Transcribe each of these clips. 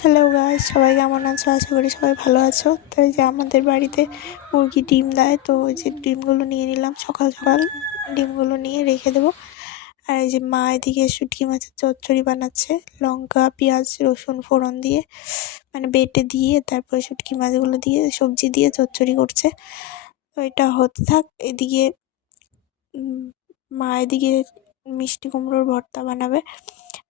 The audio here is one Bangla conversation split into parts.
হ্যালো গাইস, সবাই কেমন আছো? আশা করি সবাই ভালো আছো। তো এই যে আমাদের বাড়িতে মুরগি ডিম দেয়, তো ওই যে ডিমগুলো নিয়ে নিলাম। সকাল সকাল ডিমগুলো নিয়ে রেখে দেবো। আর এই যে মা এদিকে শুটকি মাছের চচ্চড়ি বানাচ্ছে, লঙ্কা পেঁয়াজ রসুন ফোড়ন দিয়ে, মানে বেটে দিয়ে তারপরে শুটকি মাছগুলো দিয়ে সবজি দিয়ে চচ্চড়ি করছে। তো এটা হতে থাক। এদিকে মা এদিকে মিষ্টি কুমড়োর ভর্তা বানাবে,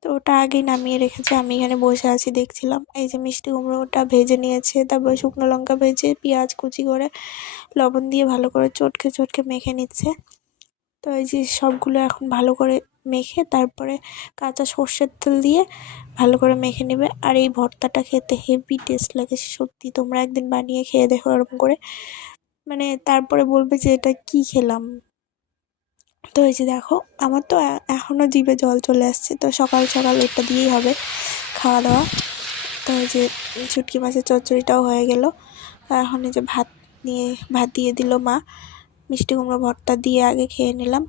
তো ওটা আগেই নামিয়ে রেখেছে। আমি এখানে বসে আছি, দেখছিলাম। এই যে মিষ্টি কুমড়োটা ভেজে নিয়েছে, তারপরে শুকনো লঙ্কা ভেজে পেঁয়াজ কুচি করে লবণ দিয়ে ভালো করে চটকে চটকে মেখে নিচ্ছে। তো এই যে সবগুলো এখন ভালো করে মেখে তারপরে কাঁচা সর্ষের তেল দিয়ে ভালো করে মেখে নেবে। আর এই ভর্তাটা খেতে হেভি টেস্ট লাগে, সত্যি। তোমরা একদিন বানিয়ে খেয়ে দেখো এরকম করে, মানে তারপরে বলবে যে এটা কি খেলাম। তো এই যে দেখো, আমার তো এখনও জিভে জল চলে আসছে। তো সকাল সকাল এটা দিয়েই হবে খাওয়া দাওয়া। তো এই যে শুটকি মাছের চচ্চড়িটাও হয়ে গেল। এখন এই যে ভাত দিয়ে দিল মা। মিষ্টি কুমড়ো ভর্তা দিয়ে আগে খেয়ে নিলাম।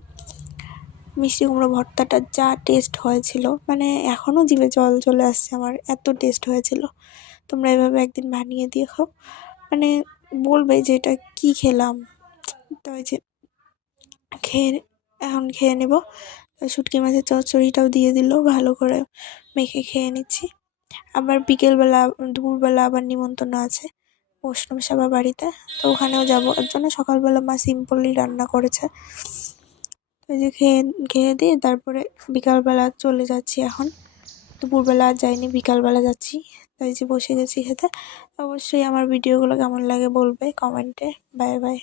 মিষ্টি কুমড়ো ভর্তাটা যা টেস্ট হয়েছিল, মানে এখনও জিভে জল চলে আসছে আমার, এত টেস্ট হয়েছিল। তোমরা এভাবে একদিন বানিয়ে দেখো, মানে বলবে যে এটা কি খেলাম। তো এই যে খেয়ে এখন খেয়ে নেব। শুটকি মাছের চচ্চড়িটাও দিয়ে দিল, ভালো করে মেখে খেয়ে নিচ্ছি। আবার বিকেলবেলা দুপুরবেলা আবার নিমন্ত্রণ আছে বৈষ্ণব সভা বাড়িতে, তো ওখানেও যাবো। এর জন্য সকালবেলা মা সিম্পলি রান্না করেছে। তো এই যে খেয়ে খেয়ে দিয়ে তারপরে বিকালবেলা চলে যাচ্ছি এখন। দুপুরবেলা আর যাইনি, বিকালবেলা যাচ্ছি। তো এই যে বসে গেছি খেতে। অবশ্যই আমার ভিডিওগুলো কেমন লাগে বলবে কমেন্টে। Bye bye.